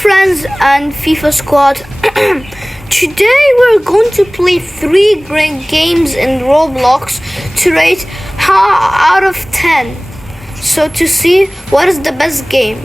friends and FIFA squad. Today we're going to play 3 great games in Roblox to rate out of 10. So to see what is the best game.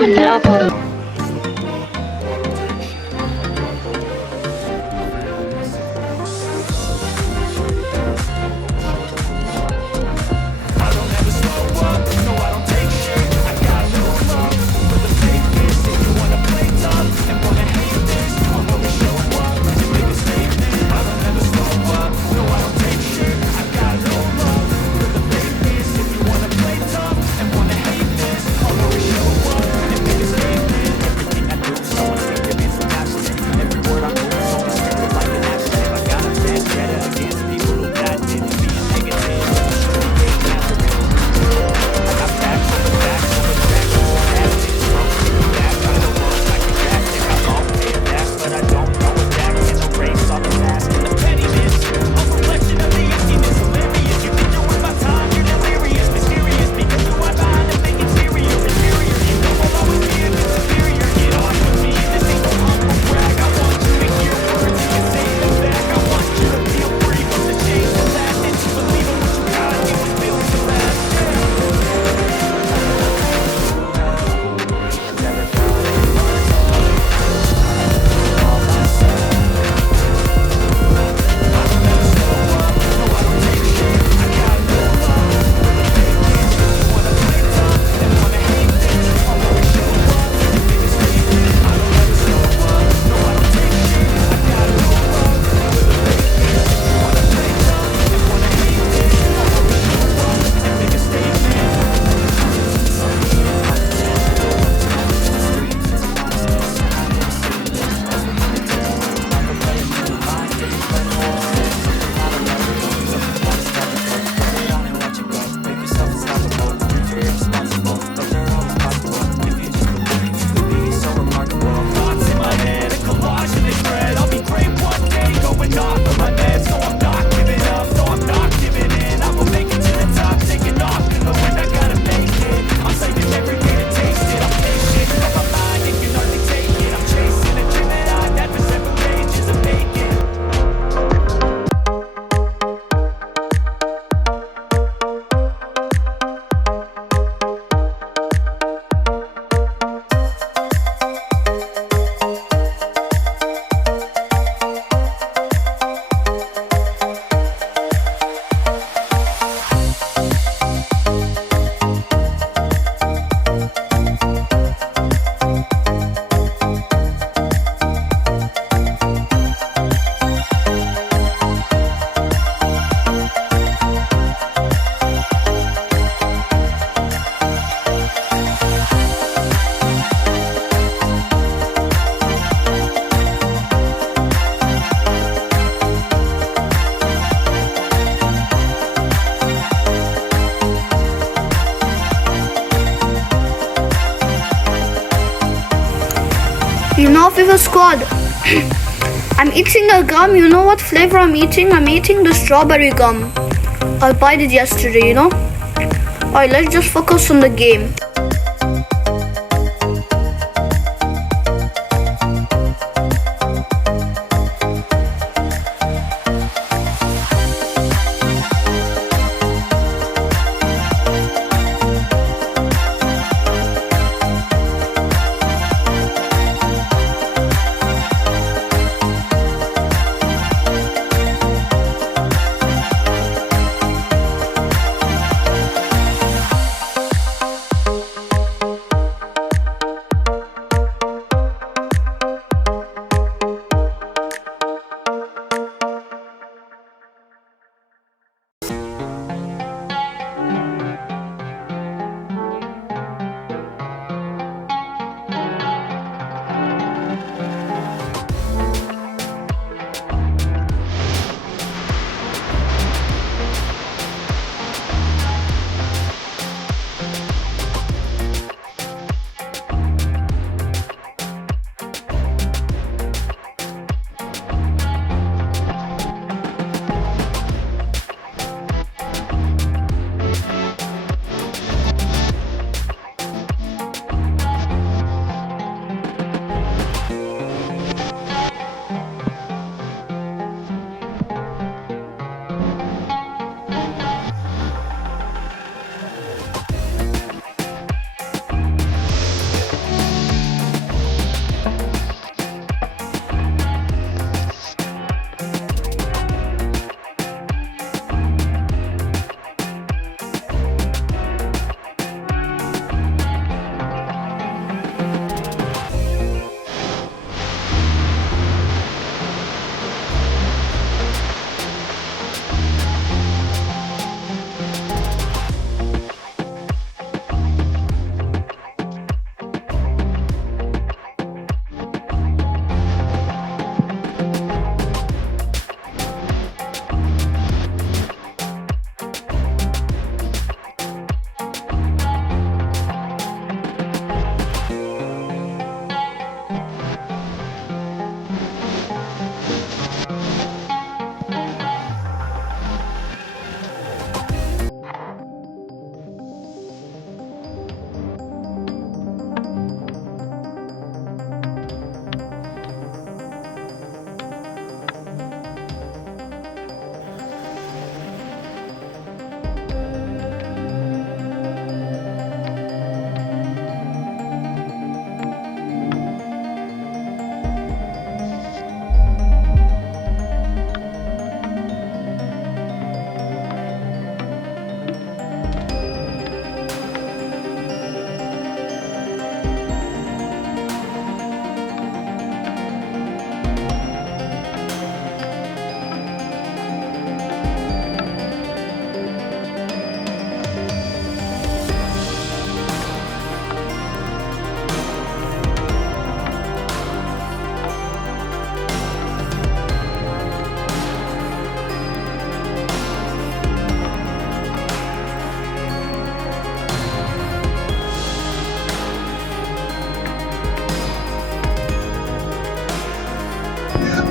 Monopoly. FIFA Squad. I'm eating a gum. You know what flavor I'm eating? I'm eating the strawberry gum. I bought it yesterday, you know? Alright, let's just focus on the game.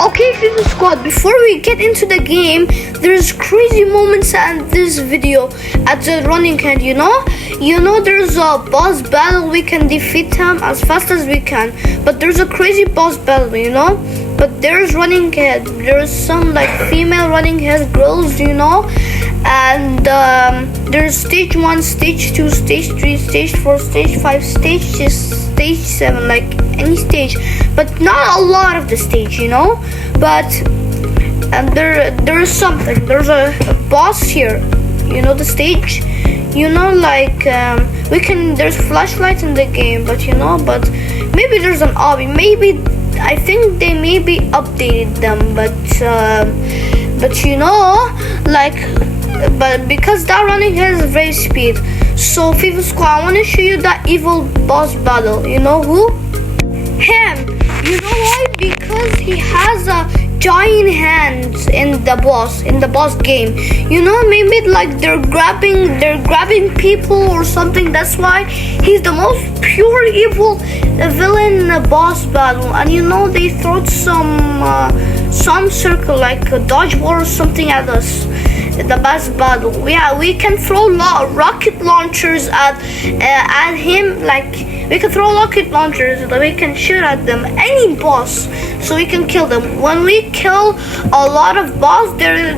Okay, FIFA Squad, before we get into the game, there's crazy moments at this video at the running head, you know? You know there's a boss battle, we can defeat him as fast as we can. But there's a crazy boss battle, you know? But there's running head, there's some like female running head girls, you know? And there's stage 1, stage 2, stage 3, stage 4, stage 5, stage 6, stage 7, like any stage, but not a lot of the stage, you know? But there is something, there's a boss here, you know, the stage, you know, like there's flashlights in the game, but you know, but maybe there's an obby, maybe I think they maybe updated them, but you know, like, but because that running has very speed. So FIFA Squad, I want to show you that evil boss battle. You know who? Him. You know why? Because he has a giant hands in the boss game. You know, maybe like they're grabbing people or something. That's why he's the most pure evil villain in the boss battle. And you know, they throw some circle like a dodgeball or something at us. The best battle. Yeah, we can throw rocket launchers at him. Like we can throw rocket launchers that we can shoot at them, any boss, so we can kill them. When we kill a lot of boss, they're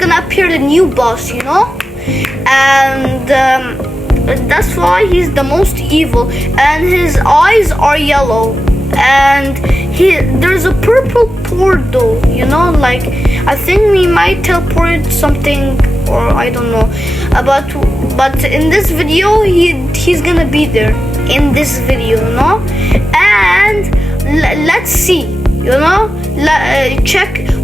gonna appear the new boss, you know. And that's why he's the most evil. And his eyes are yellow. And there's a purple portal, you know, like I think we might teleport something, or I don't know, but in this video he's gonna be there in this video, you know. And let's see, you know,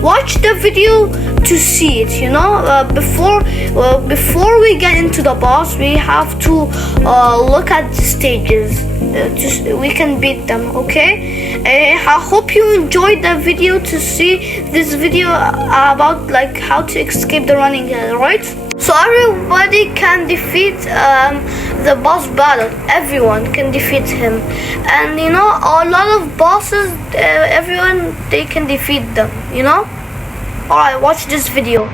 watch the video to see it, you know. Before we get into the boss, we have to look at the stages. We can beat them, okay? I hope you enjoyed the video to see this video about like how to escape the running head, right? So everybody can defeat the boss battle. Everyone can defeat him, and you know, a lot of bosses, everyone, they can defeat them, you know. All right, watch this video.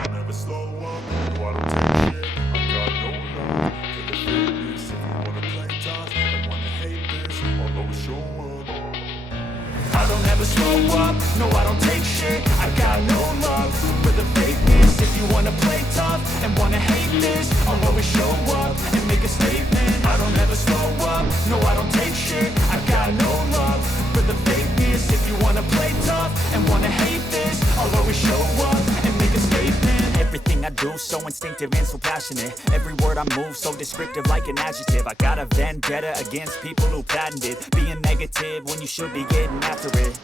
I don't ever slow up, no I don't take shit. I got no love for the fakeness. If you wanna play tough and wanna hate this, I'll always show up and make a statement. I don't ever slow up, no I don't take shit. I got no love for the fakeness. If you wanna play tough and wanna hate this, I'll always show up and make a statement. Everything I do so instinctive and so passionate. Every word I move so descriptive like an adjective. I got a vendetta against people who patented being negative when you should be getting after it.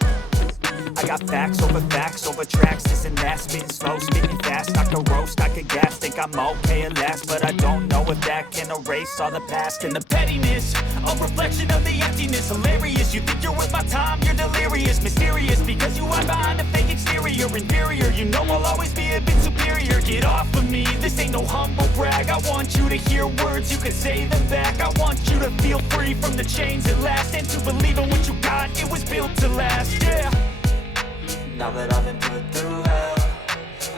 I got facts over tracks, this and that, spitting slow, spitting fast. I could roast, I could gas, think I'm okay at last, but I don't know if that can erase all the past. And the pettiness, a reflection of the emptiness. Hilarious, you think you're worth my time, you're delirious. Mysterious, because you hide behind a fake exterior. Inferior, you know I'll always be a bit superior. Get off of me, this ain't no humble brag. I want you to hear words, you can say them back. I want you to feel free from the chains at last, and to believe in what you got, it was built to last, yeah. Now that I've been put through hell,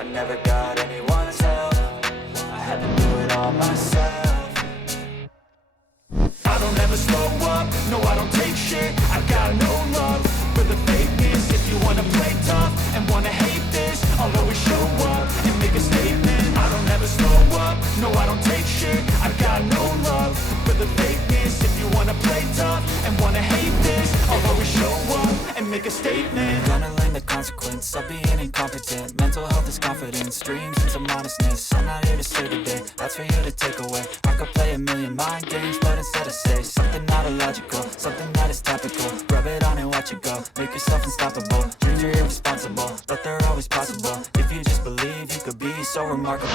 I never got anyone's help. I had to do it all myself. I don't ever slow up, no I don't take shit. I got no love for the fakeness. If you wanna play tough and wanna hate this, I'll always show up and make a statement. I don't ever slow up, no I don't take shit. I got no love for the fakeness. If you wanna play tough and wanna hate this, I'll always show up and make a statement. Gonna learn the consequence of being incompetent. Mental health is confidence, dreams and some honestness. I'm not here to say today, that's for you to take away. I could play a million mind games, but instead I say something not illogical, something that is topical. Rub it on and watch it go, make yourself unstoppable. Dreams are irresponsible, but they're always possible. If you just believe, you could be so remarkable.